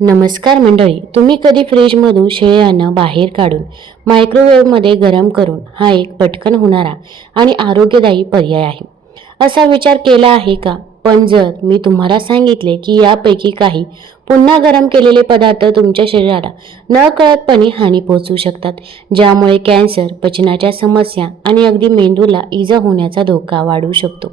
नमस्कार मंडळी तुम्ही कधी फ्रीजमधून शेळे अन्न बाहेर काढून मायक्रोवेव्हमध्ये गरम करून हा एक पटकन होणारा आणि आरोग्यदायी पर्याय आहे? असा विचार केला आहे का? पण जर मी तुम्हाला सांगितले की यापैकी काही पुन्हा गरम केलेले पदार्थ तुमच्या शरीराला नकळतपणे हानी पोहोचू शकतात ज्यामुळे कॅन्सर पचनाच्या समस्या आणि अगदी मेंदूला इजा होण्याचा धोका वाढू शकतो.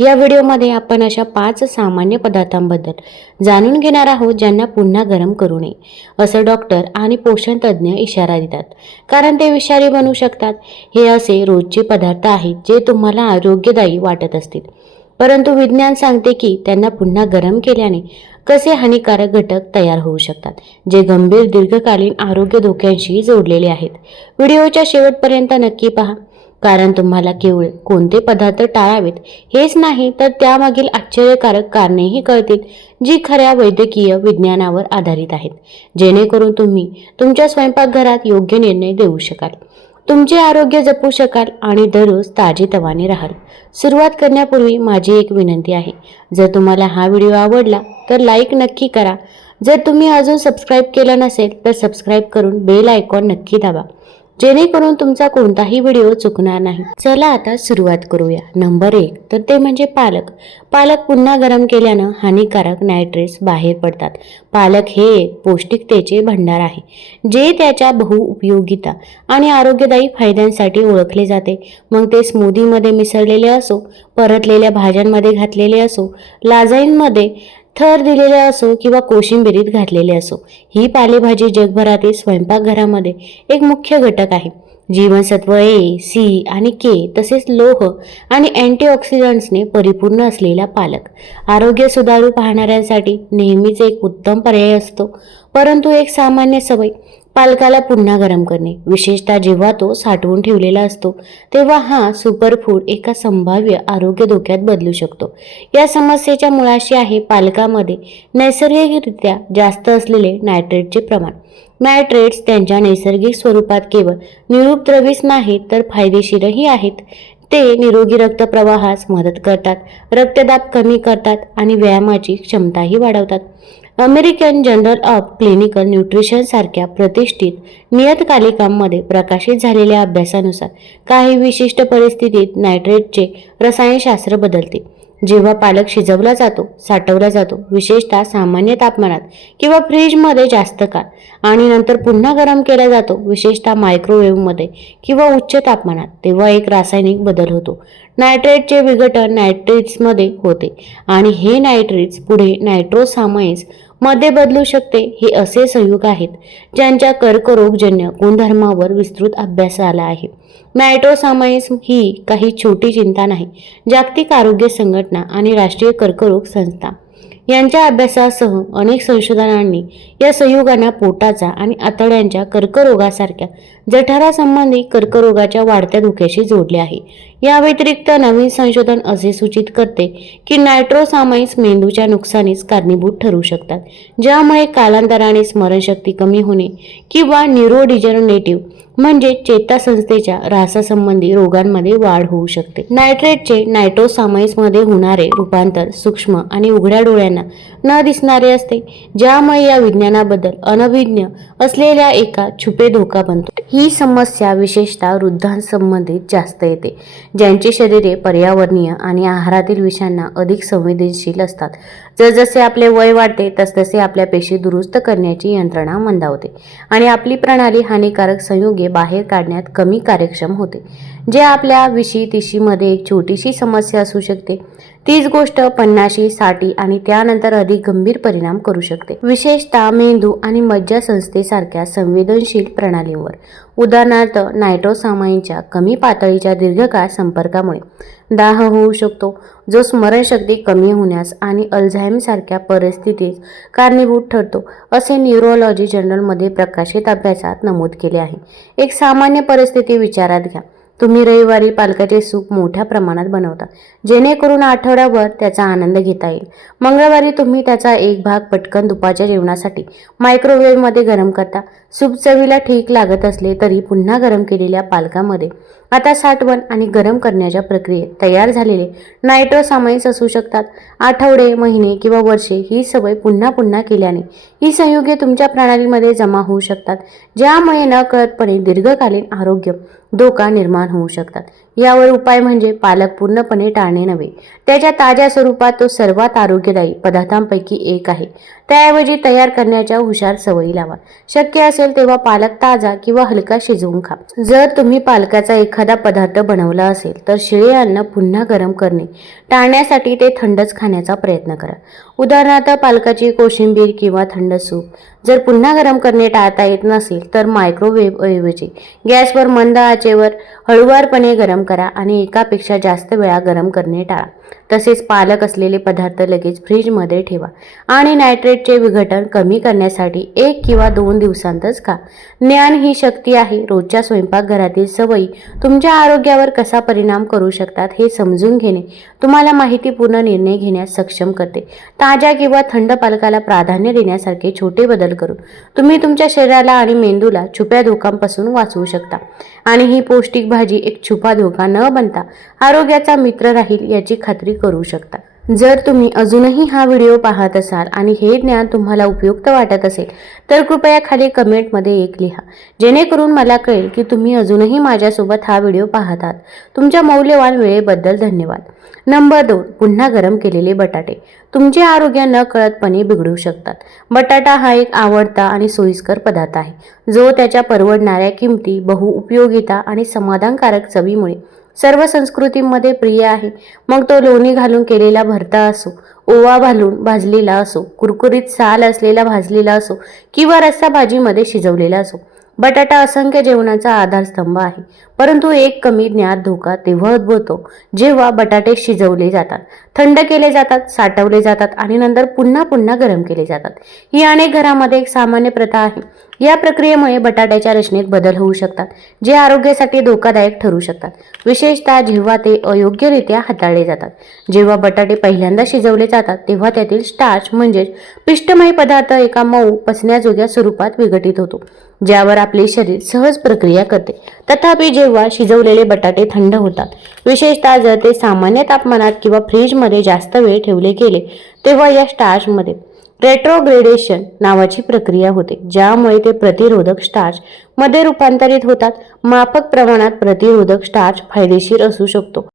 या व्हिडिओमध्ये आपण अशा पाच सामान्य पदार्थांबद्दल जाणून घेणार आहोत ज्यांना पुन्हा गरम करू नये असं डॉक्टर आणि पोषण तज्ज्ञ इशारा देतात. कारण ते विषारी बनू शकतात. हे असे रोजचे पदार्थ आहेत जे तुम्हाला आरोग्यदायी वाटत असतील. परंतु विज्ञान सांगते की त्यांना पुन्हा गरम केल्याने कसे हानिकारक घटक तयार होऊ शकतात जे गंभीर दीर्घकालीन आरोग्य धोक्यांशी जोडलेले आहेत. व्हिडिओच्या शेवटपर्यंत नक्की पहा. कारण तुम्हाला केवळ कोणते पदार्थ टाळावेत हेच नाही तर त्यामागील आश्चर्यकारक कारणेही कळतील जी खऱ्या वैद्यकीय विज्ञानावर आधारित आहेत. जेणेकरून तुम्ही तुमच्या स्वयंपाकघरात योग्य निर्णय देऊ शकाल. तुमचे आरोग्य जपू शकाल आणि दररोज ताजेतवाने राहाल. सुरुवात करण्यापूर्वी माझी एक विनंती आहे. जर तुम्हाला हा व्हिडिओ आवडला तर लाईक नक्की करा. जर तुम्ही अजून सबस्क्राईब केलं नसेल तर सबस्क्राईब करून बेल आयकॉन नक्की दाबा. जेणेकरून तुमचा कोणताही व्हिडिओ चुकणार नाही. चला आता सुरुवात करूया. नंबर एक. तर ते म्हणजे पालक. पालक पुन्हा गरम केल्यानं हानिकारक नायट्रेट्स बाहेर पडतात. पालक हे एक पौष्टिकतेचे भंडार आहे जे त्याच्या बहुउपयोगिता आणि आरोग्यदायी फायद्यांसाठी ओळखले जाते. मग ते स्मूदीमध्ये मिसळलेले असो परतलेल्या भाज्यांमध्ये घातलेले असो लाजाईनमध्ये थर दिलेले असो किंवा कोशिंबिरीत घातलेले असो ही पालेभाजी जगभरातील स्वयंपाकघरामध्ये एक मुख्य घटक आहे. जीवनसत्व ए सी आणि के तसेच लोह आणि अँटीऑक्सिडंट्सने परिपूर्ण असलेला पालक. आरोग्य सुधारू पाहणाऱ्यांसाठी नेहमीच एक उत्तम पर्याय असतो. परंतु एक सामान्य सवय पालकाला पुन्हा गरम करणे. विशेषतः जेव्हा तो साठवून ठेवलेला असतो तेव्हा हा सुपरफूड एका संभाव्य आरोग्य धोक्यात बदलू शकतो. या समस्येच्या मुळाशी आहे पालकामध्ये नैसर्गिकरित्या जास्त असलेले नायट्रेटचे प्रमाण. नायट्रेट्स त्यांच्या नैसर्गिक स्वरूपात केवळ निरुपद्रवीच नाहीत तर फायदेशीरही आहेत. ते निरोगी रक्तप्रवाहास मदत करतात रक्तदाब कमी करतात आणि व्यायामाची क्षमताही वाढवतात. American journal of clinical nutrition सारख्या प्रतिष्ठित नियतकालिकांमध्ये प्रकाशित झालेल्या अभ्यासानुसार काही विशिष्ट परिस्थितीत नायट्रेटचे रसायनशास्त्र बदलते. जेव्हा पालक शिजवला जातो साठवला जातो विशेषतः सामान्य तापमानात किंवा फ्रीजमध्ये जास्त काळ आणि नंतर पुन्हा गरम केला जातो विशेषतः मायक्रोवेव्हमध्ये किंवा उच्च तापमानात तेव्हा एक रासायनिक बदल होतो. नायट्रेटचे विघटन नायट्रेट्समध्ये होते आणि हे नायट्रेट्स पुढे नायट्रोसामाइन्स मध्ये बदलू शकते. हे असे संयुग आहेत ज्यांच्या कर्करोगजन्य गुणधर्मावर विस्तृत अभ्यास आला आहे. नायट्रोसामाइन्स ही काही छोटी चिंता नाही. जागतिक आरोग्य संघटना आणि राष्ट्रीय कर्करोग संस्था यांच्या अभ्यासासह अनेक संशोधनांनी या संयुगांना पोटाचा आणि आतड्यांच्या कर्करोगासारख्या जठरासंबंधी कर्करोगाच्या वाढत्या धोक्याशी जोडले आहे. या व्यतिरिक्त नवीन संशोधन असे सूचित करते की नायट्रोसामाइन्स मेंदूच्या नुकसानीस कारणीभूत ठरू शकतात ज्यामुळे कालांतराने स्मरणशक्ती कमी होणे किंवा न्यूरोडिजनरेटिव्ह म्हणजे चेतासंस्थेच्या ऱ्हासासंबंधी रोगांमध्ये वाढ होऊ शकते. नायट्रेटचे नायट्रोसामाइन्समध्ये होणारे रूपांतर सूक्ष्म आणि उघड्या डोळ्यांना न दिसणारे असते ज्यामुळे या विज्ञानाबद्दल अनभिज्ञ असलेल्या एका छुपे धोका बनतो. ही समस्या विशेषतः वृद्धांसंबंधित जास्त येते ज्यांची शरीरे पर्यावरणीय आणि आहारातील विषयांना अधिक संवेदनशील असतात. जसजसे आपले वय वाढते तसतसे आपल्या पेशी दुरुस्त करण्याची यंत्रणा मंदावते आणि आपली प्रणाली हानिकारक संयुगे बाहेर काढण्यात कमी कार्यक्षम होते. जे आपल्या विशी तिशीमध्ये एक छोटीशी समस्या असू शकते. तीच गोष्ट पन्नाशी साठी आणि त्यानंतर अधिक गंभीर परिणाम करू शकते. विशेषतः मेंदू आणि मज्जासंस्थेसारख्या संवेदनशील प्रणालींवर. उदाहरणार्थ नायट्रोसामाईनच्या कमी पातळीच्या दीर्घकाळ संपर्कामुळे. दाह होऊ शकतो जो स्मरणशक्ती कमी होण्यास आणि अल्झायमसारख्या परिस्थितीत कारणीभूत ठरतो असे न्यूरोलॉजी जर्नलमध्ये प्रकाशित अभ्यासात नमूद केले आहे. एक सामान्य परिस्थिती विचारात घ्या. तुम्ही रविवारी पालकाचे सूप मोठ्या प्रमाणात बनवता. जेणेकरून आठवड्याभर त्याचा आनंद घेता येईल. मंगळवारी तुम्ही त्याचा एक भाग पटकन दुपारच्या जेवणासाठी मायक्रोवेव्हमध्ये गरम करता. सूप चवीला ठीक लागत असले तरी पुन्हा गरम केलेल्या पालकामध्ये आता साठवण आणि गरम करण्याच्या प्रक्रियेत तयार झालेले नायट्रोसामाईन्स असू शकतात. आठवडे महिने किंवा वर्षे ही सवय पुन्हा पुन्हा केल्याने ही संयुगे तुमच्या प्रणालीमध्ये जमा होऊ शकतात. ज्यामुळे नकळतपणे दीर्घकालीन आरोग्य धोका निर्माण होऊ शकतात. यावर उपाय म्हणजे पालक पूर्णपणे टाळणे नव्हे. त्याच्या ताज्या स्वरूपात तो सर्वात आरोग्यदायी पदार्थांपैकी एक आहे. त्याऐवजी तयार करण्याच्या हुशार सवयी लावा. शक्य असेल तेव्हा पालक ताजा किंवा हलका शिजवून खा. जर तुम्ही पालकाचा एखादा पदार्थ बनवला असेल तर शिळे अन्न पुन्हा गरम करणे. टाळण्यासाठी ते थंडच खाण्याचा प्रयत्न करा. उदाहरणार्थ पालकाची कोशिंबीर किंवा थंड सूप. जर पुन्हा गरम करणे टाळता येत नसेल तर मायक्रोवेव्ह ऐवजी. गॅसवर मंद आचेवर हळुवारपणे गरम करा आणि एकापेक्षा जास्त वेळा गरम करणे टाळा. तसेच पालक असलेले पदार्थ लगेच फ्रीजमध्ये ठेवा. आणि नायट्रेटचे विघटन कमी करण्यासाठी एक किंवा दोन दिवसांतच खा. ज्ञान ही शक्ती आहे. रोजच्या स्वयंपाकघरातील सवयी तुमच्या आरोग्यावर कसा परिणाम करू शकतात हे समजून घेणे तुम्हाला माहितीपूर्ण निर्णय घेण्यास सक्षम करते. ताज्या किंवा थंड पालकाला प्राधान्य देण्यासारखे छोटे बदल करून तुम्ही तुमच्या शरीराला आणि मेंदूला छुप्या धोकांपासून वाचवू शकता. आणि ही पौष्टिक भाजी एक छुपा धोका न बनता आरोग्याचा मित्र राहील याची खात्री करू शकता. जर तुम्ही अजूनही हा व्हिडिओ पाहत असाल आणि हे ज्ञान तुम्हाला उपयुक्त वाटत असेल तर कृपया खाली कमेंटमध्ये एक लिहा. जेणेकरून मला कळेल की तुम्ही अजूनही माझ्यासोबत हा व्हिडिओ पाहत आहात. तुमच्या मौल्यवान वेळेबद्दल धन्यवाद. नंबर दोन पुन्हा गरम केलेले बटाटे. तुमचे आरोग्य न कळतपणे बिघडू शकतात. बटाटा हा एक आवडता आणि सोयीस्कर पदार्थ आहे. जो त्याच्या परवडणाऱ्या किमती बहुउपयोगिता आणि समाधानकारक चवीमुळे सर्व संस्कृतींमध्ये प्रिय आहे. मग तो लोणी घालून केलेला भरता असो ओवा घालून भाजलेला असो कुरकुरीत साल असलेला भाजलेला असो किंवा रस्सा भाजीमध्ये शिजवलेला असो बटाटा असंख्य जेवणाचा आधारस्तंभ आहे. परंतु एक कमी ज्ञात धोका तेव्हा उद्भवतो जेव्हा बटाटे शिजवले जातात थंड केले जातात साठवले जातात आणि नंतर पुन्हा पुन्हा गरम केले जातात. ही अनेक घरामध्ये एक सामान्य प्रथा आहे. या प्रक्रियेमुळे बटाट्याच्या रचनेत बदल होऊ शकतात जे आरोग्यासाठी धोकादायक ठरू शकतात. विशेषतः जेव्हा ते अयोग्यरित्या हाताळले जातात. जेव्हा बटाटे पहिल्यांदा शिजवले जातात तेव्हा त्यातील स्टार्च म्हणजेच पिष्टमय पदार्थ एका मऊ पचण्याजोग्या स्वरूपात विघटित होतो ज्यावर आपले शरीर सहज प्रक्रिया करते. तथापि जेव्हा शिजवलेले बटाटे थंड होतात विशेषतः जर ते सामान्य तापमानात किंवा फ्रीजमध्ये जास्त वेळ ठेवले गेले तेव्हा या स्टार्चमध्ये रेट्रोग्रेडेशन नावाची प्रक्रिया होते ज्यामुळे ते प्रतिरोधक स्टार्च मध्ये रूपांतरित होतात. माफक प्रमाणात प्रतिरोधक स्टार्च फायदेशीर असू शकतो.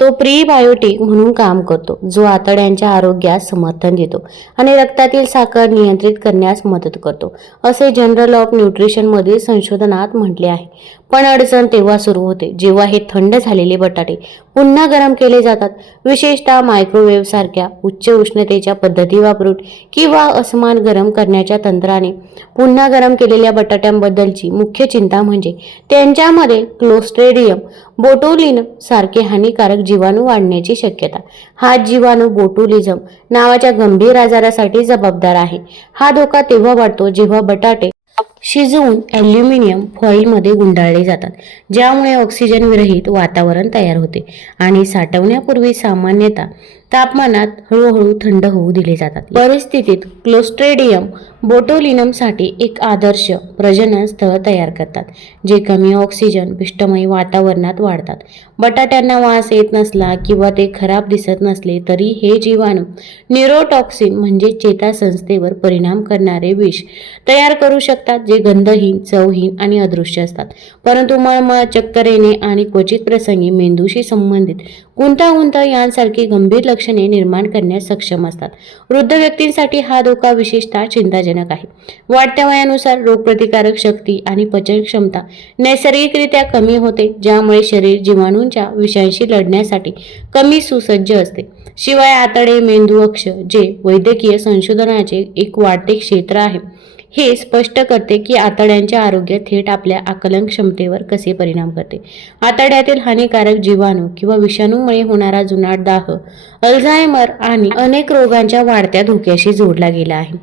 तो प्रीबायोटिक म्हणून काम करतो जो आतड्यांच्या आरोग्यास समर्थन देतो आणि रक्तातील साखर नियंत्रित करण्यास मदत करतो असे जनरल ऑफ न्यूट्रिशनमधील संशोधनात म्हटले आहे. पण अडचण तेव्हा सुरू होते जेव्हा हे थंड झालेले बटाटे पुन्हा गरम केले जातात. विशेषतः मायक्रोवेव्ह सारख्या उच्च उष्णतेच्या पद्धती वापरून किंवा असमान गरम करण्याच्या तंत्राने पुन्हा गरम केलेल्या बटाट्यांबद्दलची मुख्य चिंता म्हणजे त्यांच्यामध्ये क्लोस्ट्रेडियम बोटोलिन सारखे हानिकारक जीवाणू वाढण्याची शक्यता. हा जीवाणू बोटुलिझम नावाच्या गंभीर आजारासाठी जबाबदार आहे. हा धोका तेव्हा वाढतो जेव्हा बटाटे शिजवून ॲल्युमिनियम फॉईलमध्ये गुंडाळले जातात ज्यामुळे ऑक्सिजनविरहित वातावरण तयार होते. आणि साठवण्यापूर्वी सामान्यतः तापमानात हळूहळू थंड होऊ दिले जातात. परिस्थितीत क्लोस्ट्रेडियम बोटोलिनमसाठी एक आदर्श प्रजनन स्थळ तयार करतात जे कमी ऑक्सिजन पिष्टमय वातावरणात वाढतात. बटाट्यांना वास येत नसला किंवा ते खराब दिसत नसले तरी हे जीवाणू न्यूरोटॉक्सिन म्हणजे चेतासंस्थेवर परिणाम करणारे विष तयार करू शकतात जे गंधहीन चवहीन आणि अदृश्य असतात. परंतु मळमळ चक्कर येणे आणि क्वचित प्रसंगी मेंदूशी संबंधित गुंतागुंत यांसारखी गंभीर लक्षणे निर्माण करण्यास सक्षम असतात. वृद्ध व्यक्तींसाठी हा धोका विशेषतः चिंताजनक आहे. वाढत्या वयानुसार रोगप्रतिकारक शक्ती आणि पचन क्षमता नैसर्गिकरित्या कमी होते ज्यामुळे शरीर जीवाणूंच्या विषयांशी लढण्यासाठी कमी सुसज्ज असते. शिवाय आतडे मेंदू अक्ष जे वैद्यकीय संशोधनाचे एक वाढते क्षेत्र आहे. हे स्पष्ट करते की आतड्यांचे आरोग्य थेट आपल्या आकलन क्षमतेवर कसे परिणाम करते. आतड्यातील हानिकारक जीवाणू किंवा विषाणूमुळे होणारा जुनाट दाह अल्झायमर आणि अनेक रोगांच्या वाढत्या धोक्याशी जोडला गेला आहे.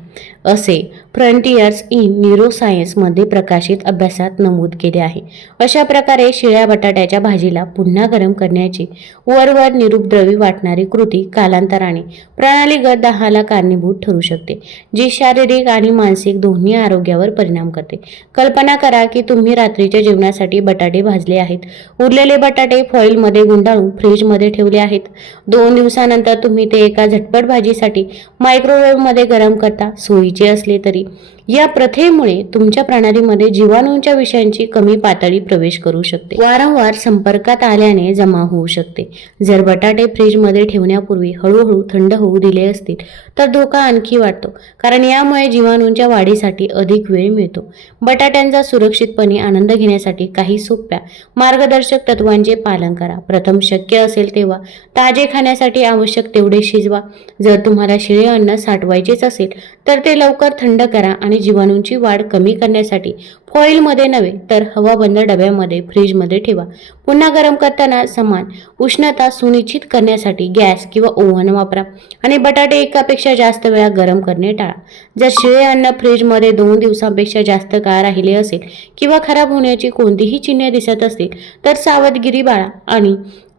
असे फ्रंटियर्स इन न्यूरोसायन्समध्ये प्रकाशित अभ्यासात नमूद केले आहे. अशा प्रकारे शिळ्या बटाट्याच्या भाजीला पुन्हा गरम करण्याची वरवर निरुपद्रवी वाटणारी कृती कालांतराने प्रणालीगत दहाला कारणीभूत ठरू शकते जी शारीरिक आणि मानसिक दोन्ही आरोग्यावर परिणाम करते. कल्पना करा की तुम्ही रात्रीच्या जेवणासाठी बटाटे भाजले आहेत. उरलेले बटाटे फॉईलमध्ये गुंडाळून फ्रीजमध्ये ठेवले आहेत. दोन दिवसानंतर तुम्ही ते एका झटपट भाजीसाठी मायक्रोवेव्हमध्ये गरम करता सोयीचे असले तरी. या प्रथेमुळे तुमच्या प्रणालीमध्ये जीवाणूंच्या विषयांची कमी पातळी प्रवेश करू शकते. वारंवार संपर्कात आल्याने जमा होऊ शकते. जर बटाटे फ्रीजमध्ये ठेवण्यापूर्वी हळूहळू थंड होऊ दिले असतील तर धोका आणखी वाढतो कारण यामुळे जीवाणूंच्या वाढीसाठी अधिक वेळ मिळतो. बटाट्यांचा सुरक्षितपणे आनंद घेण्यासाठी काही सोप्या मार्गदर्शक तत्वांचे पालन करा. प्रथम शक्य असेल तेव्हा ताजे खाण्यासाठी आवश्यक तेवढे शिजवा. जर तुम्हाला शिळे अन्न साठवायचेच असेल तर ते लवकर थंड करा आणि जीवाणूंची वाढ कमी करण्यासाठी फॉईलमध्ये नव्हे तर हवाबंद डब्यामध्ये फ्रीजमध्ये ठेवा. पुन्हा गरम करताना समान उष्णता सुनिश्चित करण्यासाठी गॅस किंवा ओव्हन वापरा आणि बटाटे एकापेक्षा जास्त वेळा गरम करणे टाळा. जर शिळे अन्न फ्रीजमध्ये दोन दिवसांपेक्षा जास्त काळ राहिले असेल किंवा खराब होण्याची कोणतीही चिन्हे दिसत असतील तर सावधगिरी बाळा आणि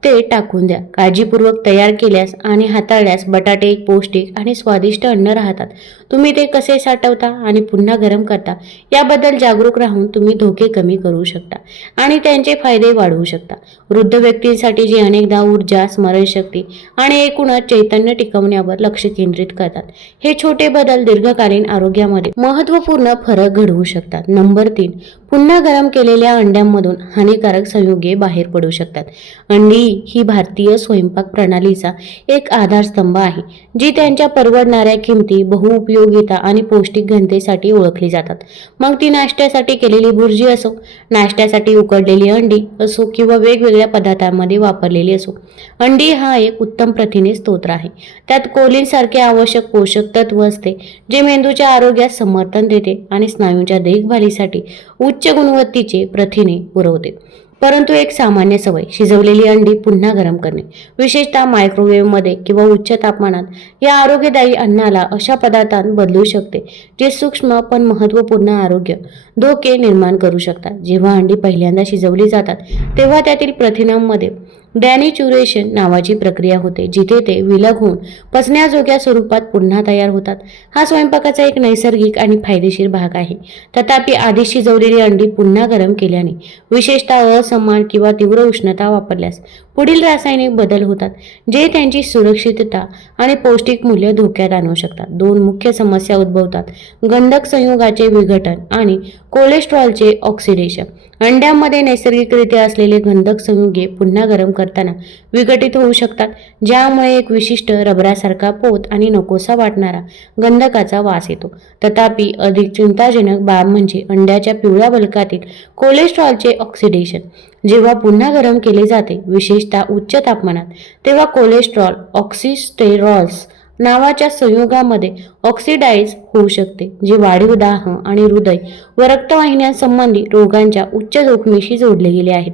ते टाकून द्या. काळजीपूर्वक तयार केल्यास आणि हाताळल्यास बटाटे पौष्टिक आणि स्वादिष्ट अन्न राहतात. तुम्ही ते कसे साठवता आणि पुन्हा गरम करता याबद्दल जागरूक राहून तुम्ही धोके कमी करू शकता आणि त्यांचे फायदे वाढवू शकता. वृद्ध व्यक्तींसाठी जे अनेकदा ऊर्जा स्मरणशक्ती आणि एकूणच चैतन्य टिकवण्यावर लक्ष केंद्रित करतात. हे छोटे बदल दीर्घकालीन आरोग्यामध्ये महत्त्वपूर्ण फरक घडवू शकतात. नंबर तीन पुन्हा गरम केलेल्या अंड्यांमधून हानिकारक संयुगे बाहेर पडू शकतात. अंडी ही भारतीय स्वयंपाक प्रणालीचा एक आधारस्तंभ आहे जी त्यांच्या परवडणाऱ्या किमती बहुउपयोगिता आणि पौष्टिक घनतेसाठी ओळखली जातात. मग ती नाश्त्यासाठी केलेली भुर्जी असो नाश्त्यासाठी उकडलेली अंडी असो किंवा वेगवेगळ्या पदार्थांमध्ये वापरलेली असो अंडी हा एक उत्तम प्रथिने स्तोत्र आहे. त्यात कोलिनसारखे आवश्यक पोषक तत्व असते जे मेंदूच्या आरोग्यास समर्थन देते आणि स्नायूंच्या देखभालीसाठी उच्च उच्च गुणवत्तेचे प्रथिने पुरवते. परंतु एक सामान्य सवय शिजवलेली अंडी पुन्हा गरम करणे. विशेषतः मायक्रोवेव्हमध्ये किंवा उच्च तापमानात या आरोग्यदायी अन्नाला अशा पदार्थात बदलू शकते जे सूक्ष्म पण महत्त्वपूर्ण आरोग्य धोके निर्माण करू शकतात. जेव्हा अंडी पहिल्यांदा शिजवली जातात तेव्हा त्यातील प्रथिनांमध्ये डॅनिच्युरेशन नावाची प्रक्रिया होते जिथे ते विलग होऊन पचण्याजोग्या स्वरूपात पुन्हा तयार होतात. हा स्वयंपाकाचा एक नैसर्गिक आणि फायदेशीर भाग आहे. तथापि आधी शिजवलेली अंडी पुन्हा गरम केल्याने विशेषतः असमान किंवा तीव्र उष्णता वापरल्यास पुढील रासायनिक बदल होतात जे त्यांची सुरक्षितता आणि पौष्टिक मूल्य धोक्यात आणू शकतात. दोन मुख्य समस्या उद्भवतात. गंधक संयुगाचे विघटन आणि कोलेस्ट्रॉलचे ऑक्सिडेशन अंड्यामध्ये नैसर्गिकरित्या असलेले गंधक संयुगे पुन्हा गरम करताना विघटित होऊ शकतात ज्यामुळे एक विशिष्ट रबरासारखा पोत आणि नकोसा वाटणारा गंधकाचा वास येतो. तथापि अधिक चिंताजनक बाब म्हणजे अंड्याच्या पिवळ्या बलकातील कोलेस्ट्रॉलचे ऑक्सिडेशन जेव्हा पुन्हा गरम केले जाते विशेषतः उच्च तापमानात तेव्हा कोलेस्ट्रॉल ऑक्सिस्टेरॉल्स नावाच्या संयोगामध्ये ऑक्सिडाइज होऊ शकते जे वाढीव दाह आणि हृदय व रक्तवाहिन्यांसंबंधी रोगांच्या उच्च जोखमीशी जोडले गेले आहेत.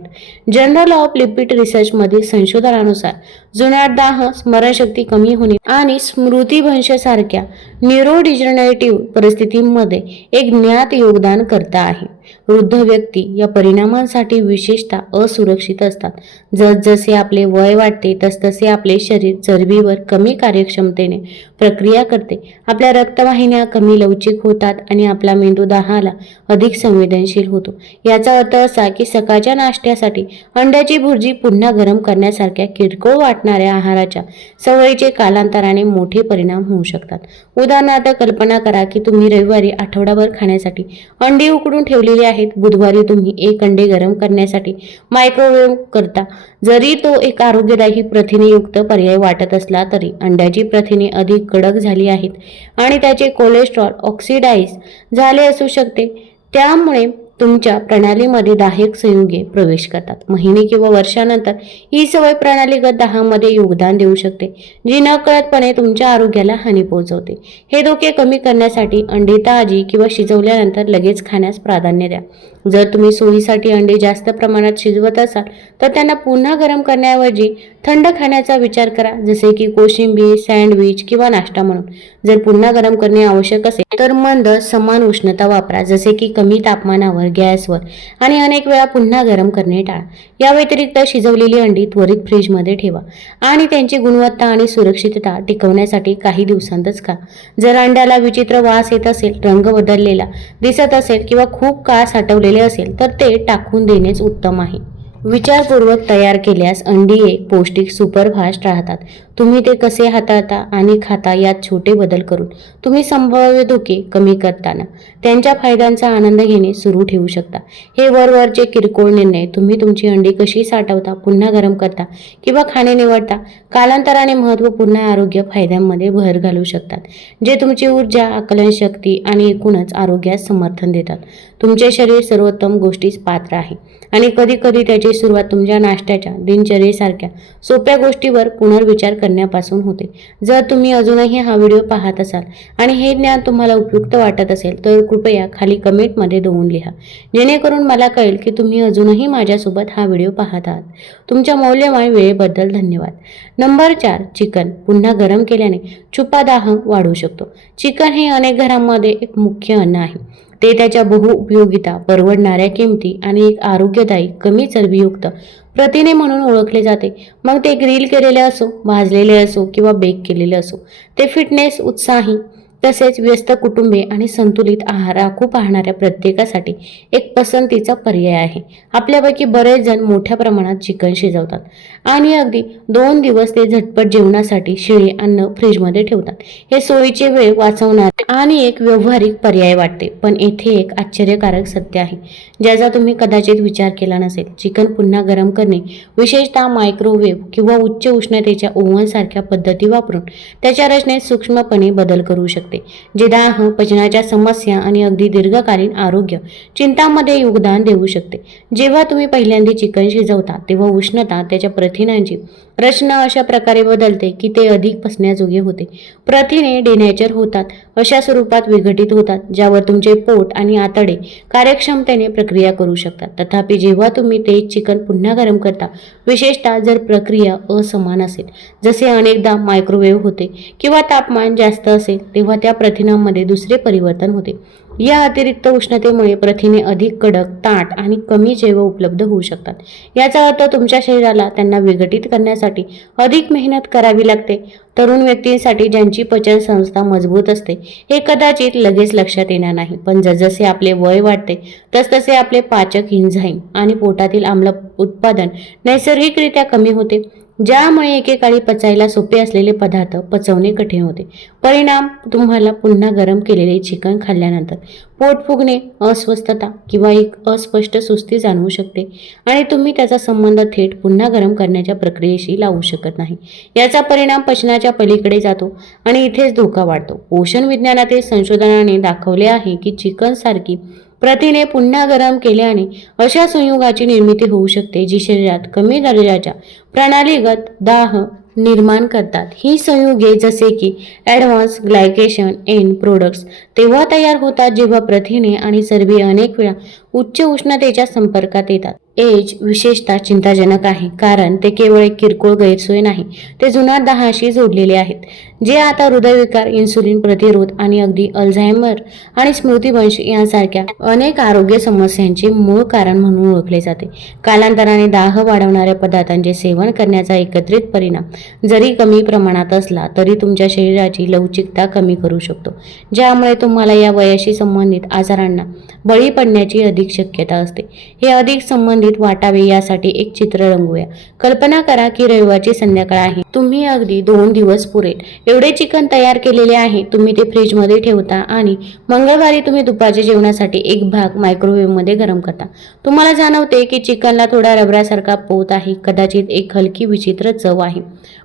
जनरल ऑफ लिपिड रिसर्चमधील संशोधनानुसार जुनाट दाह स्मरणशक्ती कमी होणे आणि स्मृतिभ्रंशसारख्या न्यूरोडिजनरेटिव्ह परिस्थितींमध्ये एक ज्ञात योगदान करता आहे. वृद्ध व्यक्ती या परिणामांसाठी विशेषतः असुरक्षित असतात. जसजसे आपले वय वाढते तसतसे आपले शरीर चरबीवर कमी कार्यक्षमतेने प्रक्रिया करते. आपल्या रक्तवाहिन्या कमी लवचिक होतात आणि आपला मेंदू दाहाला अधिक संवेदनशील होतो. याचा अर्थ असा की सकाळच्या नाश्त्यासाठी अंड्याची भुर्जी पुन्हा गरम करण्यासारख्या किरकोळ वाटणाऱ्या आहाराच्या सवयीचे कालांतराने मोठे परिणाम होऊ शकतात. उदाहरणार्थ कल्पना करा की तुम्ही रविवारी आठवडाभर खाण्यासाठी अंडी उकडून ठेवलेली आहेत. बुधवारी तुम्ही एक अंडे गरम करण्यासाठी मायक्रोवेव्ह करता. जरी तो एक आरोग्यदायी प्रथिनेयुक्त पर्याय वाटत असला तरी अंड्याची प्रथिने अधिक कडक झाली आहेत. आणि त्याचे कोलेस्ट्रॉल ऑक्सिडाईज झाले असू शकते. त्यामुळे तुमच्या प्रणालीमध्ये दाहक संयुगे प्रवेश करतात. महिने किंवा वर्षानंतर ही सवय प्रणालीगत दाहामध्ये योगदान देऊ शकते जी नकळतपणे तुमच्या आरोग्याला हानी पोहोचवते. हे धोके कमी करण्यासाठी अंडी ताजी किंवा शिजवल्यानंतर लगेच खाण्यास प्राधान्य द्या. जर तुम्ही सोयीसाठी अंडी जास्त प्रमाणात शिजवत असाल तर त्यांना पुन्हा गरम करण्याऐवजी थंड खाण्याचा विचार करा जसे की कोशिंबीर सँडविच किंवा नाश्ता म्हणून. जर पुन्हा गरम करणे आवश्यक असेल तर मंद समान उष्णता वापरा जसे की कमी तापमानावर गॅसवर आणि अनेक वेळा पुन्हा गरम करणे टाळा. या व्यतिरिक्त शिजवलेली अंडी त्वरित फ्रीजमध्ये ठेवा आणि त्यांची गुणवत्ता आणि सुरक्षितता टिकवण्यासाठी काही दिवसांतच खा. जर अंड्याला विचित्र वास येत असेल रंग बदललेला दिसत असेल किंवा खूप काळ साठवलेले असेल तर ते टाकून देणेच उत्तम आहे. विचारपूर्वक तयार केल्यास अंडी पौष्टिक सुपरफास्ट राहतात. तुम्ही ते कसे हाताळता आणि खाता यात छोटे बदल करून तुम्ही संभाव्य धोके कमी करताना त्यांच्या फायद्यांचा आनंद घेणे सुरू ठेवू शकता. हे वरवरचे किरकोळ निर्णय तुम्ही तुमची अंडी कशी साठवता पुन्हा गरम करता किंवा खाणे निवडता कालांतराने महत्त्वपूर्ण आरोग्य फायद्यांमध्ये भर घालू शकतात जे तुमची ऊर्जा आकलन शक्ती आणि एकूणच आरोग्यास समर्थन देतात. तुमचे शरीर सर्वोत्तम गोष्टीस पात्र आहे आणि कधीकधी त्याचे त्याची सुरुवात तुमच्या नाश्त्याच्या दिनचर्येसारख्या सोप्या गोष्टीवर पुनर्विचार करण्यापासून होते. जर तुम्ही अजूनही हा व्हिडिओ पाहत असाल आणि हे ज्ञान तुम्हाला उपयुक्त वाटत असेल तर कृपया खाली कमेंटमध्ये देऊन लिहा. जेणेकरून मला कळेल की तुम्ही अजूनही माझ्यासोबत हा व्हिडिओ पाहत आहात. तुमच्या मौल्यवान वेळेबद्दल धन्यवाद. नंबर चार चिकन. पुन्हा गरम केल्याने छुपा दाह वाढू शकतो. चिकन हे अनेक घरांमध्ये एक मुख्य अन्न आहे. ते त्याच्या बहुउपयोगिता परवडणाऱ्या किमती आणि एक आरोग्यदायी कमी चरबीयुक्त प्रथिने म्हणून ओळखले जाते. मग ते ग्रिल केलेले असो भाजलेले असो किंवा बेक केलेले असो ते फिटनेस उत्साही तसेच व्यस्त कुटुंबे आणि संतुलित आहार राखू पाहणाऱ्या प्रत्येकासाठी एक पसंतीचा पर्याय आहे. आपल्यापैकी बरेच जण मोठ्या प्रमाणात चिकन शिजवतात आणि अगदी दोन दिवस ते झटपट जेवणासाठी शिळे अन्न फ्रीजमध्ये ठेवतात. हे सोयीचे वेळ वाचवणार आणि एक व्यावहारिक पर्याय वाटते पण येथे एक आश्चर्यकारक सत्य आहे ज्याचा तुम्ही कदाचित विचार केला नसेल. चिकन पुन्हा गरम करणे विशेषतः मायक्रोवेव्ह किंवा उच्च उष्णतेच्या ओव्हनसारख्या पद्धती वापरून त्याच्या रचनेत सूक्ष्मपणे बदल करू शकते. जे दाह हो पचनाच्या समस्या आणि अगदी दीर्घकालीन आरोग्य चिंतामध्ये योगदान देऊ शकते. जेव्हा तुम्ही पहिल्यांदा चिकन शिजवता तेव्हा उष्णता त्याच्या प्रथिनांची रचना अशा प्रकारे बदलते की ते अधिक पसण्याजोगे होते. प्रथिने डेनॅचर होतात. अशा स्वरूपात विघटित होतात ज्यावर तुमचे पोट आणि आतडे कार्यक्षमतेने प्रक्रिया करू शकतात. तथापि जेव्हा तुम्ही ते चिकन पुन्हा गरम करता विशेषतः जर प्रक्रिया असमान असेल जसे अनेकदा मायक्रोवेव्ह होते किंवा तापमान जास्त असेल तेव्हा त्या प्रथिनांमध्ये दुसरे परिवर्तन होते. या अतिरिक्त उष्णतेमुळे प्रथिने अधिक कडक ताट आणि कमी जैव उपलब्ध होऊ शकतात. याचा अर्थ तुमच्या शरीराला त्यांना विघटित करण्यासाठी अधिक मेहनत करावी लागते. तरुण व्यक्तींसाठी ज्यांची पचन संस्था मजबूत असते हे कदाचित लगेच लक्षात येणार नाही. पण जसजसे आपले वय वाढते तसतसे आपले पाचक हिंझाईम आणि पोटातील आम्ल उत्पादन नैसर्गिकरित्या कमी होते. ज्यामुळे एकेकाळी पचायला सोपे असलेले पदार्थ पचवणे कठीण होते. परिणाम तुम्हाला पुन्हा गरम केलेले चिकन खाल्ल्यानंतर पोट फुगणे अस्वस्थता किंवा एक अस्पष्ट सुस्ती जाणवू शकते आणि तुम्ही त्याचा संबंध थेट पुन्हा गरम करण्याच्या प्रक्रियेशी लावू शकत नाही. याचा परिणाम पचनाच्या पलीकडे जातो आणि इथेच धोका वाढतो. पोषण विज्ञानातील संशोधनाने दाखवले आहे की चिकनसारखी प्रथिने पुन्हा गरम केल्याने अशा संयुगाची निर्मिती होऊ शकते जी शरीरात कमी दर्जाच्या प्रणालीगत दाह निर्माण करतात. ही संयुगे जसे की ॲडव्हान्स ग्लायकेशन एन प्रोडक्ट्स तेव्हा तयार होतात जेव्हा प्रथिने आणि चरबी अनेक वेळा उच्च उष्णतेच्या संपर्कात येतात. एज विशेषतः चिंताजनक आहे कारण ते केवळ एक किरकोळ गैरसोय नाही ते जुना दहाशी जोडलेले आहेत. जे आता हृदयविकार इन्सुलिन प्रतिरोध आणि अगदी अल्झायमर आणि स्मृतिवंश यांसारख्या अनेक आरोग्य समस्यांचे मूळ कारण म्हणून ओळखले जाते. कालांतराने दाह वाढवणाऱ्या पदार्थांचे सेवन करण्याचा एकत्रित परिणाम जरी कमी प्रमाणात असला तरी तुमच्या शरीराची लवचिकता कमी करू शकतो. ज्यामुळे तुम्हाला या वयाशी संबंधित आजारांना बळी पडण्याची अधिक शक्यता असते. हे अधिक संबंधित वाटावे यासाठी एक चित्र रंगूया कल्पना करा की रविवारची संध्याकाळ आहे. तुम्ही अगदी दोन दिवस पुरेल. एवढे चिकन तयार केलेले आहे तुम्ही ते फ्रीजमध्ये ठेवता आणि मंगळवारी तुम्ही दुपारच्या जेवणासाठी एक भाग मायक्रोवेव्हमध्ये गरम करता. तुम्हाला जाणवते की चिकनला थोडा रबरासारखा पोत आहे कदाचित एक हलकी विचित्र चव आहे.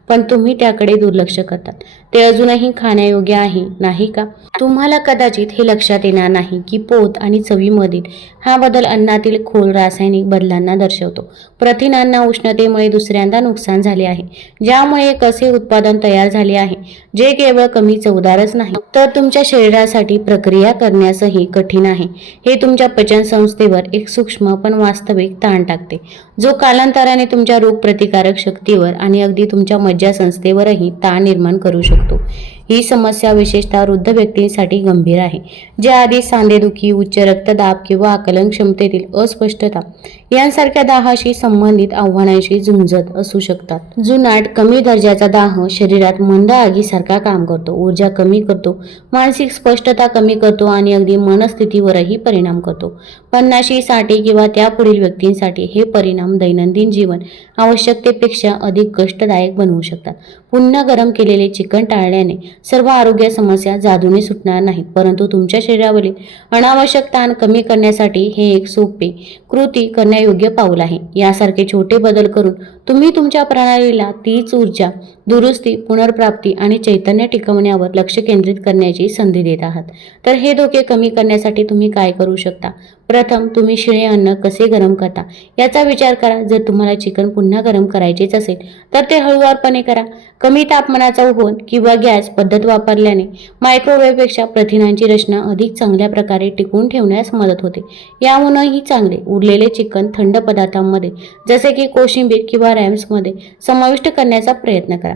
पण तुम्ही त्याकडे दुर्लक्ष करतात. ते अजूनही खाण्यायोग्य आहे नाही का? तुम्हाला कदाचित हे लक्षात येणार नाही की पोत आणि चवीमधील हा बदल अन्नातील खोल रासायनिक बदलांना दर्शवतो. प्रथिनांना उष्णतेमुळे दुसऱ्यांदा नुकसान झाले आहे ज्यामुळे एक असे उत्पादन तयार झाले आहे जे केवळ कमी चवदारच नाही तर तुमच्या शरीरासाठी प्रक्रिया करण्यासही कठीण आहे. हे तुमच्या पचन संस्थेवर एक सूक्ष्म पण वास्तविक ताण टाकते जो कालांतराने तुमच्या रोगप्रतिकारक शक्तीवर आणि अगदी तुमच्या मज्जासंस्थेवरही ताण निर्माण करू शकतो. ही समस्या विशेषतः वृद्ध व्यक्तींसाठी गंभीर आहे. जे आधी सांधेदुखी उच्च रक्तदाब किंवा आकलन क्षमतेतील अस्पष्टता यांसारख्या दाहाशी संबंधित आव्हानांशी झुंजत असू शकतात. जुनाट कमी दर्जाचा दाह शरीरात मंद आगीसारखा काम करतो. ऊर्जा कमी करतो. मानसिक स्पष्टता कमी करतो आणि अगदी मनस्थितीवरही परिणाम करतो. पन्नाशी साठी किंवा त्यापुढील व्यक्तींसाठी हे परिणाम दैनंदिन जीवन आवश्यकतेपेक्षा अधिक कष्टदायक बनवू शकतात. पुन्हा गरम केलेले चिकन टाळल्याने सर्व आरोग्य समस्या जादूने सुटणार नाहीत. परंतु तुमच्या शरीरावरील अनावश्यक ताण कमी करण्यासाठी हे एक सोपे कृती करण्यायोग्य पाऊल आहे. यासारखे छोटे बदल करून तुम्ही तुमच्या प्रणालीला तीच ऊर्जा दुरुस्ती पुनर्प्राप्ती आणि चैतन्य टिकवण्यावर लक्ष केंद्रित करण्याची संधी देत आहात. तर हे धोके कमी करण्यासाठी तुम्ही काय करू शकता? प्रथम तुम्ही शिळे अन्न कसे गरम करता? याचा विचार करा. जर तुम्हाला चिकन पुन्हा गरम करायचेच असेल तर ते हळूवारपणे करा. कमी तापमानाचा ओव्हन किंवा गॅस पद्धत वापरल्याने मायक्रोवेव्हपेक्षा प्रथिनांची रचना अधिक चांगल्या प्रकारे टिकवून ठेवण्यास मदत होते. याहूनही चांगले उरलेले चिकन थंड पदार्थांमध्ये जसे की कोशिंबीर किंवा रॅम्समध्ये समाविष्ट करण्याचा प्रयत्न करा.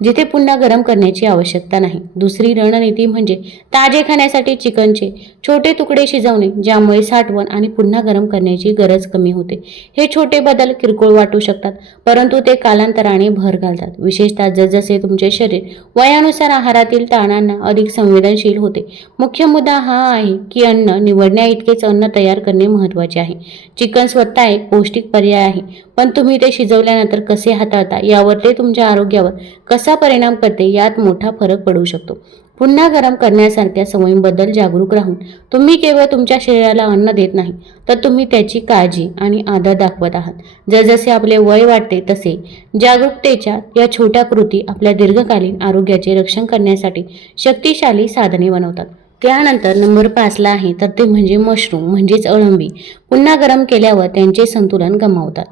जिथे पुन्हा गरम करण्याची आवश्यकता नाही. दुसरी रणनीती म्हणजे ताजे खाण्यासाठी चिकनचे छोटे तुकडे शिजवणे ज्यामुळे साठवण आणि पुन्हा गरम करण्याची गरज कमी होते. हे छोटे बदल किरकोळ वाटू शकतात परंतु ते कालांतराने भर घालतात. विशेषतः जसजसे तुमचे शरीर वयानुसार आहारातील ताणांना अधिक संवेदनशील होते. मुख्य मुद्दा हा आहे की अन्न निवडण्या इतकेच अन्न तयार करणे महत्त्वाचे आहे. चिकन स्वतः एक पौष्टिक पर्याय आहे पण तुम्ही ते शिजवल्यानंतर कसे हाताळता यावर ते तुमच्या आरोग्यावर कसा परिणाम करते यात मोठा फरक पडू शकतो. पुन्हा गरम करण्यासारख्या सवयींबद्दल जागरूक राहून तुम्ही केवळ तुमच्या शरीराला अन्न देत नाही तर तुम्ही त्याची काळजी आणि आदर दाखवत आहात. जसजसे आपले वय वाढते तसे जागरूकतेच्या या छोट्या कृती आपल्या दीर्घकालीन आरोग्याचे रक्षण करण्यासाठी शक्तिशाली साधने बनवतात. त्यानंतर नंबर पाचला आहे तर ते म्हणजे मशरूम म्हणजेच अळंबी. पुन्हा गरम केल्यावर त्यांचे संतुलन गमावतात.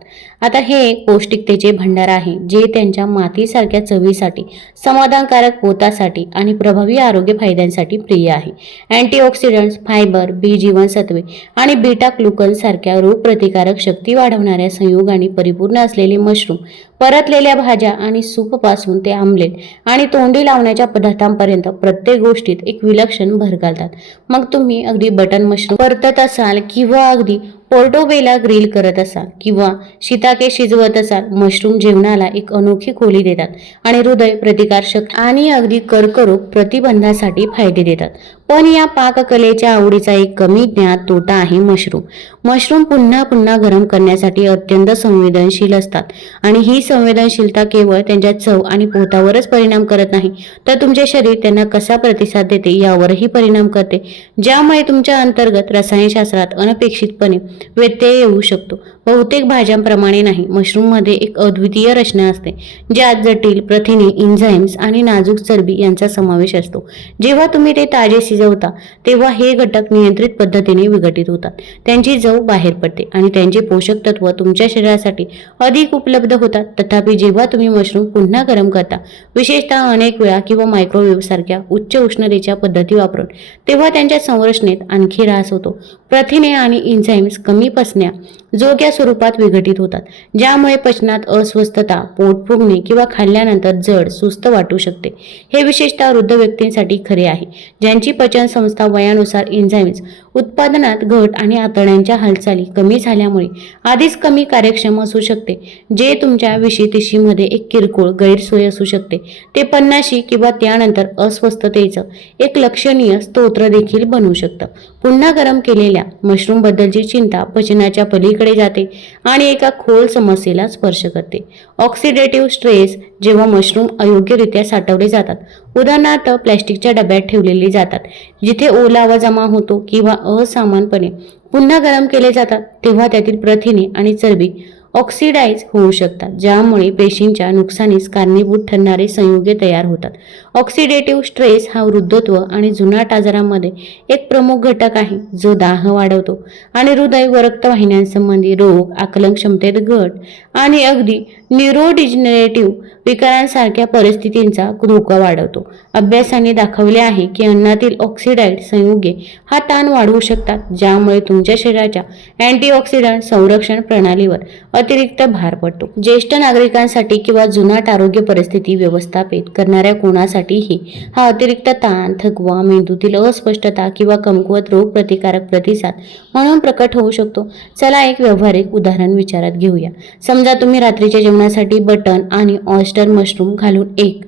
आता हे एक पौष्टिकतेचे भंडार आहे जे त्यांच्या मातीसारख्या चवीसाठी समाधानकारक पोतासाठी आणि प्रभावी आरोग्य फायद्यांसाठी प्रिय आहे. अँटीऑक्सिडंट्स फायबर बी जीवनसत्वे आणि बीटा ग्लुकन सारख्या रोगप्रतिकारक शक्ती वाढवणाऱ्या संयोगाने परिपूर्ण असलेले मशरूम परतलेल्या भाज्या आणि सूपपासून ते आमलेट आणि तोंडी लावण्याच्या पदार्थांपर्यंत प्रत्येक गोष्टीत एक विलक्षण भर घालतात. मग तुम्ही अगदी बटन मशरूम परतत असाल किंवा अगदी पोर्टोबेला ग्रिल करत असाल किंवा शिताके शिजवत असाल मशरूम जेवणाला एक अनोखी खोली देतात आणि हृदय प्रतिकार आणि अगदी कर्करोग प्रतिबंधासाठी फायदे देतात. पण या पाककलेच्या आवडीचा एक कमी ज्ञात तोटा आहे मशरूम. मशरूम पुन्हा पुन्हा गरम करण्यासाठी अत्यंत संवेदनशील असतात आणि ही संवेदनशीलता केवळ त्यांच्या चव आणि पोतावरच परिणाम करत नाही तर तुमचे शरीर त्यांना कसा प्रतिसाद देते यावरही परिणाम करते ज्यामुळे तुमच्या अंतर्गत रसायनशास्त्रात अनपेक्षितपणे व्यत्यय येऊ शकतो. बहुतेक भाज्यांप्रमाणे नाही. मशरूममध्ये एक अद्वितीय रचना असते ज्यात जटिल प्रथिने इन्झाईम्स आणि नाजूक चरबी यांचा समावेश असतो. जेव्हा तुम्ही ते ताजे शिजवता तेव्हा हे घटक नियंत्रित पद्धतीने विघटित होतात. त्यांची चव बाहेर पडते आणि त्यांचे पोषक तत्व तुमच्या शरीरासाठी अधिक उपलब्ध होतात. तथापि जेव्हा तुम्ही मशरूम पुन्हा गरम करता विशेषतः अनेक वेळा किंवा मायक्रोवेव्ह सारख्या उच्च उष्णतेच्या पद्धती वापरून तेव्हा त्यांच्या संरचनेत आणखी ऱ्हास होतो. प्रथिने आणि इन्झाईम्स कमी पसण्या जोग्या स्वरूपात विघटित होतात ज्यामुळे पचनात अस्वस्थता पोट फुगणे किंवा खाल्ल्यानंतर जड सुस्त वाटू शकते. हे विशेषतः वृद्ध व्यक्तींसाठी खरे आहे ज्यांची पचन संस्था वयानुसार एन्झाईम्स उत्पादनात घट आणि आतड्यांच्या हालचाली कमी झाल्यामुळे आधीच कमी कार्यक्षम असू शकते जे तुमच्या विशितिशीमध्ये एक किरकोळ गैरसोय असू शकते. ते पन्नाशी किंवा त्यानंतर अस्वस्थतेचं एक लक्षणीय स्तोत्र देखील बनू शकतं. पुन्हा गरम केलेल्या मशरूमबद्दलची चिंता पचनाच्या पलीकडे जाते आणि एका खोल समस्येला स्पर्श करते. ऑक्सिडेटिव्ह स्ट्रेस जेव्हा मशरूम अयोग्यरित्या साठवले जातात उदाहरणार्थ प्लॅस्टिकच्या डब्यात ठेवलेले जातात जिथे ओलावा जमा होतो किंवा असामानपणे पुन्हा गरम केले जातात तेव्हा त्यातील प्रथिने आणि चरबी ऑक्सिडाईज होऊ शकतात ज्यामुळे पेशींच्या नुकसानीस कारणीभूत ठरणारे संयुगे तयार होतात. ऑक्सिडेटिव्ह स्ट्रेस हा वृद्धत्व आणि जुनाट आजारामध्ये एक प्रमुख घटक आहे जो दाह वाढवतो आणि हृदय व रक्तवाहिन्यांसंबंधी रोग आकलन क्षमतेत घट आणि अगदी न्यूरोडिजनरेटिव्ह विकारांसारख्या परिस्थितींचा धोका वाढवतो. अभ्यासाने दाखवले आहे की अन्नातील ऑक्सिडाइड संयुगे हा ताण वाढवू शकतात ज्यामुळे तुमच्या शरीराच्या अँटीऑक्सिडंट संरक्षण प्रणालीवर अतिरिक्त भार पडतो. ज्येष्ठ नागरिकांसाठी किंवा जुनाट आरोग्य परिस्थिती व्यवस्थापित करणाऱ्या कोणासाठीही हा अतिरिक्त ताण थकवा मेंदूतील अस्पष्टता किंवा कमकुवत रोग प्रतिकारक प्रतिसाद म्हणून प्रकट होऊ शकतो. चला एक व्यावहारिक उदाहरण विचारात घेऊया. समजा तुम्ही रात्रीच्या जेवणासाठी बटन आणि ऑस्टर मशरूम घालून एक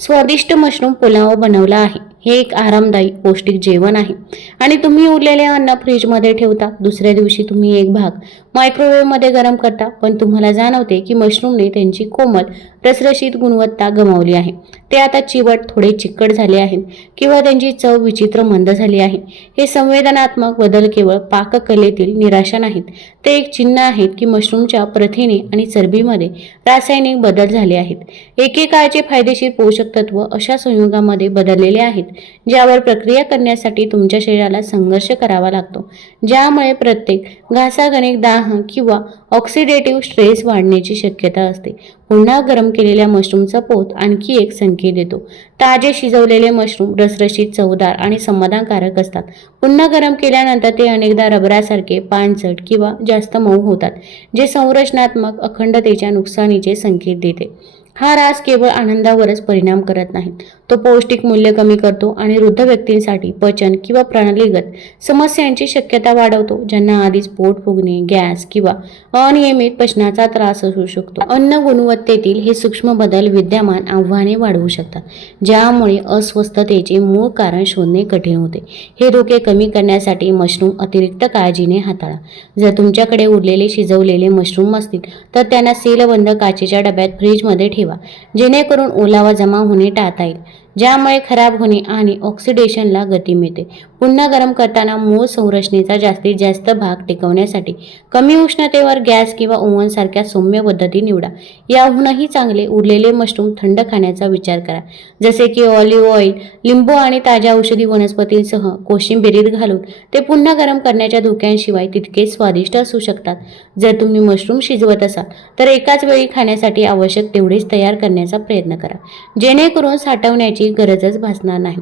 स्वादिष्ट मशरूम पुलाव बनवला आहे. हे एक आरामदायी पौष्टिक जेवण आहे. आणि तुम्ही उरलेले अन्न फ्रीजमध्ये ठेवता दुसऱ्या दिवशी तुम्ही एक भाग मायक्रोवेव्हमध्ये गरम करता. पण तुम्हाला जाणवते की मशरूमने त्यांची कोमल रसरशीत गुणवत्ता गमावली आहे. ते आता चिवट थोडे चिकट झाले आहेत किंवा त्यांची चव विचित्र मंद झाली आहे. हे संवेदनात्मक बदल केवळ पाककलेतील निराशा नाहीत. ते एक चिन्ह आहेत की मशरूमच्या प्रथिने आणि चरबीमध्ये रासायनिक बदल झाले आहेत. एकेकाळचे फायदेशीर पोषक तत्व अशा संयोगामध्ये बदललेले आहेत. ज्यावर प्रक्रिया करण्यासाठी तुमच्या शरीराला संघर्ष करावा लागतो. ज्यामुळे प्रत्येक घासागणिक दाह किंवा ऑक्सिडेटिव्ह स्ट्रेस वाढण्याची शक्यता असते. पुन्हा गरम केलेल्या मशरूमचा पोत आणखी एक संकेत देतो. ताजे शिजवलेले मशरूम रसरशीत चवदार आणि समाधानकारक असतात. पुन्हा गरम केल्यानंतर ते अनेकदा रबरासारखे पानसट किंवा जास्त मऊ होतात जे संरचनात्मक अखंडतेच्या नुकसानीचे संकेत देते. हा रास केवळ आनंदावरच परिणाम करत नाही. तो पौष्टिक मूल्य कमी करतो आणि वृद्ध व्यक्तींसाठी पचन किंवा प्रणालीगत समस्यांची शक्यता वाढवतो ज्यांना आधीच पोट फुगणे गॅस किंवा अनियमित पचनाचा त्रास असू शकतो. अन्न गुणवत्तेतील हे सूक्ष्म बदल विद्यमान आव्हाने वाढवू शकतात ज्यामुळे अस्वस्थतेचे मूळ कारण शोधणे कठीण होते. हे धोके कमी करण्यासाठी मशरूम अतिरिक्त काळजीने हाताळा. जर तुमच्याकडे उरलेले शिजवलेले मशरूम असतील तर त्यांना सीलबंद काचेच्या डब्यात फ्रीजमध्ये ठेवा. जेणेकरून ओलावा जमा होणे टाळता येईल. ज्यामुळे खराब होणे आणि ऑक्सिडेशनला गती मिळते. पुन्हा गरम करताना मूळ संरचनेचा जास्तीत जास्त भाग टिकवण्यासाठी कमी उष्णतेवर गॅस किंवा ओव्हनसारख्या सौम्य पद्धती निवडा. याहूनही चांगले उरलेले मशरूम थंड खाण्याचा विचार करा. जसे की ऑलिव्ह ऑइल लिंबू आणि ताज्या औषधी वनस्पतींसह कोशिंबिरीत घालून ते पुन्हा गरम करण्याच्या धोक्यांशिवाय तितके स्वादिष्ट असू शकतात. जर तुम्ही मशरूम शिजवत असाल तर एकाच वेळी खाण्यासाठी आवश्यक तेवढेच तयार करण्याचा प्रयत्न करा. जेणेकरून साठवण्याची गरजच भासणार नाही.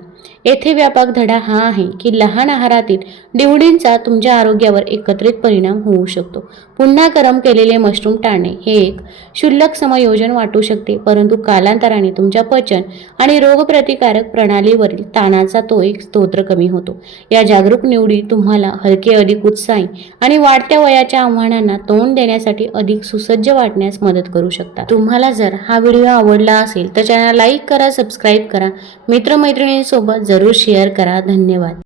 येथे व्यापक धडा हा आहे की लहान आहारातील डिवडींचा तुमच्या आरोग्यावर एकत्रित परिणाम होऊ शकतो. पुन्हा गरम केलेले मशरूम टाळणे हे एक क्षुल्लक समयोजन वाटू शकते परंतु कालांतराने तुमच्या पचन आणि रोगप्रतिकारक प्रणालीवरील ताणाचा तो एक स्तोत्र कमी होतो. या जागरूक निवडी तुम्हाला हलके अधिक उत्साही आणि वाढत्या वयाच्या आव्हानांना तोंड देण्यासाठी अधिक सुसज्ज वाटण्यास मदत करू शकतात. तुम्हाला जर हा व्हिडिओ आवडला असेल तर चॅनल लाईक करा सबस्क्राईब करा मित्रमैत्रिणींसोबत जरूर शेअर करा. धन्यवाद.